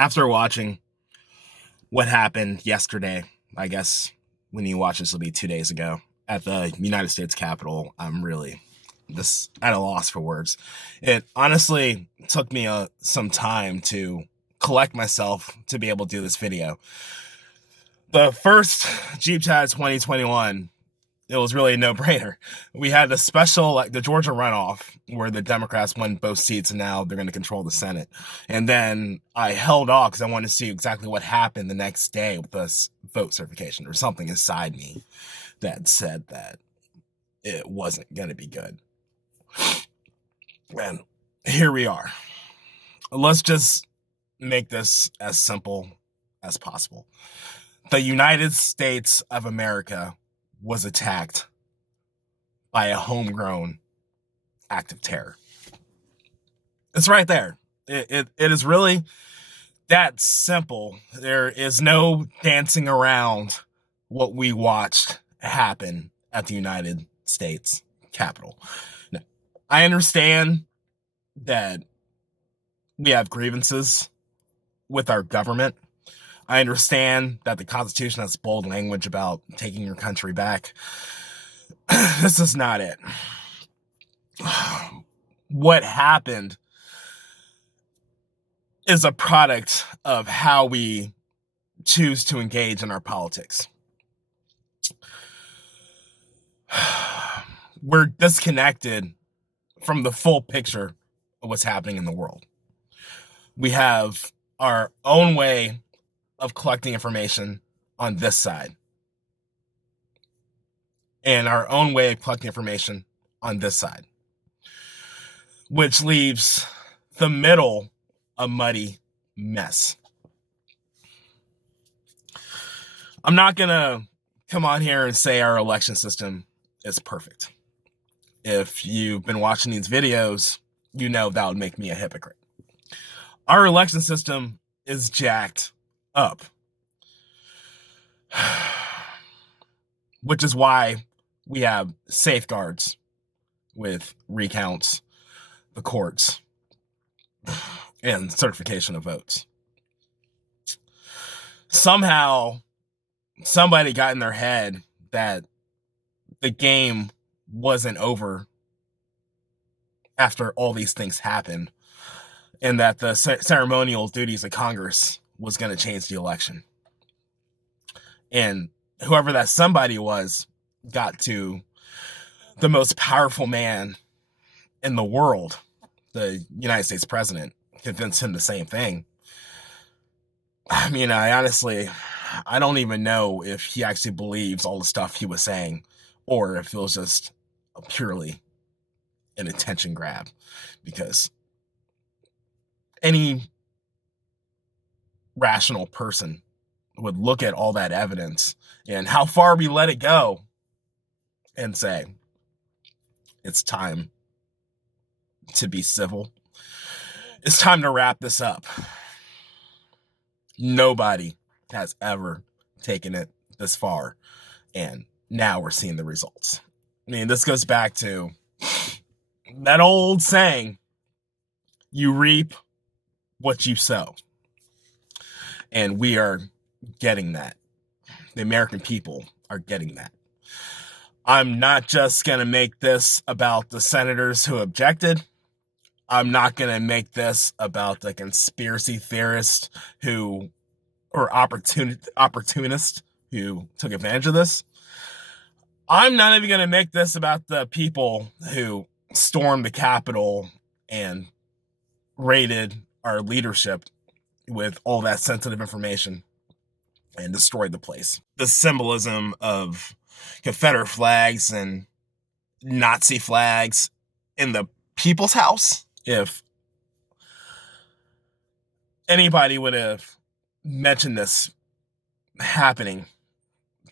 After watching what happened yesterday, I guess when you watch this, will be 2 days ago at the United States Capitol, I'm really this at a loss for words. It honestly took me some time to collect myself to be able to do this video. The first Jeep Chat 2021, it was really a no-brainer. We had the special, like the Georgia runoff, where the Democrats won both seats and now they're going to control the Senate. And then I held off because I wanted to see exactly what happened the next day with this vote certification. There was something inside me that said that it wasn't going to be good. And here we are. Let's just make this as simple as possible. The United States of America was attacked by a homegrown act of terror. It's right there. It is really that simple. There is no dancing around what we watched happen at the United States Capitol. Now, I understand that we have grievances with our government. I understand that the Constitution has bold language about taking your country back. This is not it. What happened is a product of how we choose to engage in our politics. We're disconnected from the full picture of what's happening in the world. We have our own way of collecting information on this side, and our own way of collecting information on this side, which leaves the middle a muddy mess. I'm not gonna come on here and say our election system is perfect. If you've been watching these videos, you know that would make me a hypocrite. Our election system is jacked up, which is why we have safeguards with recounts, the courts, and certification of votes. Somehow, somebody got in their head that the game wasn't over after all these things happened, and that the ceremonial duties of Congress was going to change the election. And whoever that somebody was got to the most powerful man in the world, the United States president, convinced him the same thing. I mean, I don't even know if he actually believes all the stuff he was saying, or if it was just purely an attention grab, because any rational person would look at all that evidence and how far we let it go and say, it's time to be civil. It's time to wrap this up. Nobody has ever taken it this far, and now we're seeing the results. I mean, this goes back to that old saying, you reap what you sow. And we are getting that. The American people are getting that. I'm not just going to make this about the senators who objected. I'm not going to make this about the conspiracy theorist or opportunist who took advantage of this. I'm not even going to make this about the people who stormed the Capitol and raided our leadership with all that sensitive information and destroyed the place. The symbolism of Confederate flags and Nazi flags in the people's house. If anybody would have mentioned this happening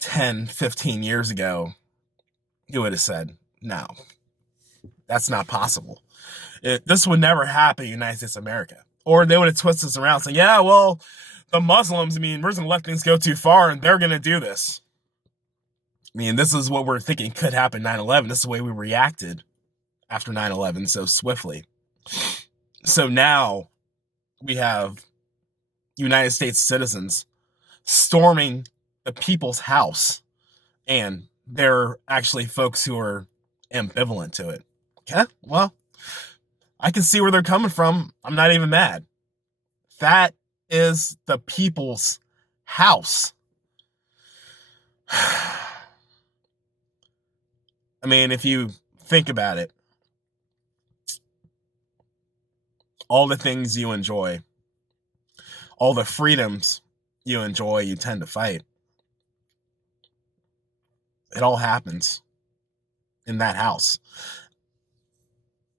10, 15 years ago, you would have said, no, that's not possible. This would never happen in the United States of America. Or they would have twisted this around saying, yeah, well, the Muslims, we're going to let things go too far and they're going to do this. I mean, this is what we're thinking could happen 9/11. This is the way we reacted after 9/11 so swiftly. So now we have United States citizens storming the people's house, and there are actually folks who are ambivalent to it. Okay, well, I can see where they're coming from. I'm not even mad. That is the people's house. I mean, if you think about it, all the things you enjoy, all the freedoms you enjoy, you tend to fight. It all happens in that house.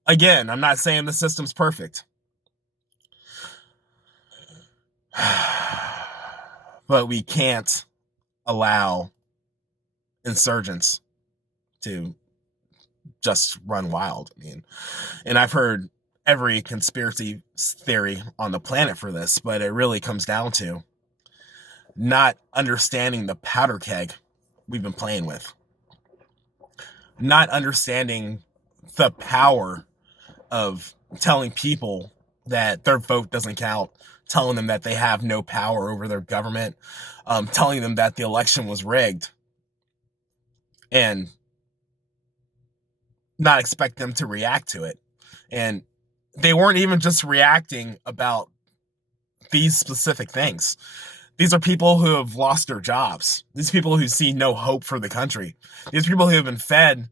Again, I'm not saying the system's perfect. But we can't allow insurgents to just run wild. I mean, and I've heard every conspiracy theory on the planet for this, but it really comes down to not understanding the powder keg we've been playing with, not understanding the power of telling people that their vote doesn't count, telling them that they have no power over their government, telling them that the election was rigged, and not expect them to react to it. And they weren't even just reacting about these specific things. These are people who have lost their jobs. These people who see no hope for the country. These people who have been fed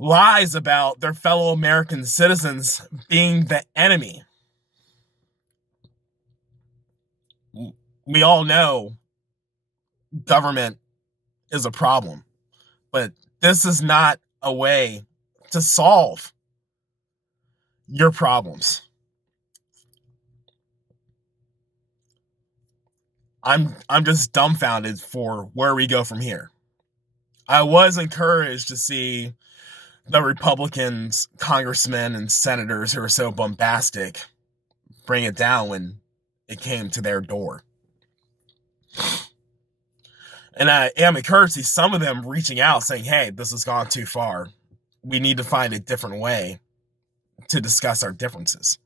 lies about their fellow American citizens being the enemy. We all know government is a problem, but this is not a way to solve your problems. I'm just dumbfounded for where we go from here. I was encouraged to see the Republicans, congressmen, and senators who are so bombastic bring it down when it came to their door. And I am encouraged to see some of them reaching out saying, hey, this has gone too far. We need to find a different way to discuss our differences.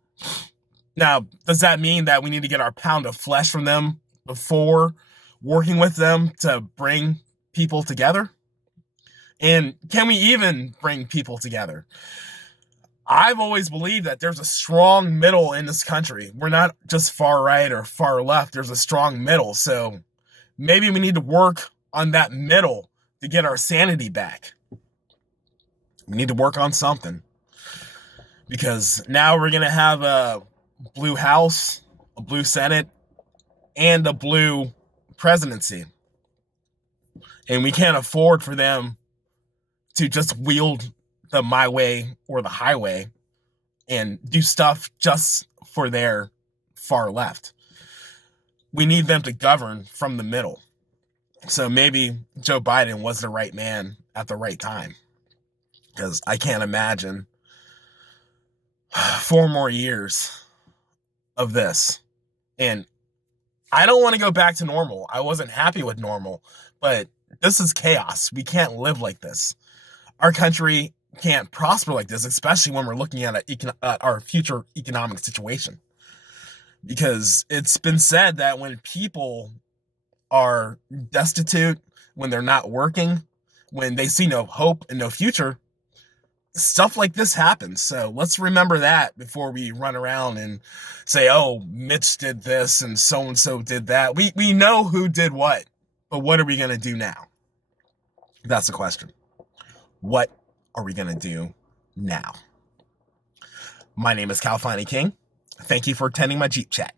Now, does that mean that we need to get our pound of flesh from them before working with them to bring people together? And can we even bring people together? I've always believed that there's a strong middle in this country. We're not just far right or far left. There's a strong middle. So maybe we need to work on that middle to get our sanity back. We need to work on something. Because now we're going to have a blue House, a blue Senate, and a blue presidency. And we can't afford for them to just wield the my way or the highway and do stuff just for their far left. We need them to govern from the middle. So maybe Joe Biden was the right man at the right time. Because I can't imagine 4 more years of this. And I don't want to go back to normal. I wasn't happy with normal, but this is chaos. We can't live like this. Our country can't prosper like this, especially when we're looking at our future economic situation. Because it's been said that when people are destitute, when they're not working, when they see no hope and no future, stuff like this happens. So let's remember that before we run around and say, oh, Mitch did this and so did that. We know who did what, but what are we going to do now? That's the question. What are we going to do now? My name is Calfani King. Thank you for attending my Jeep Chat.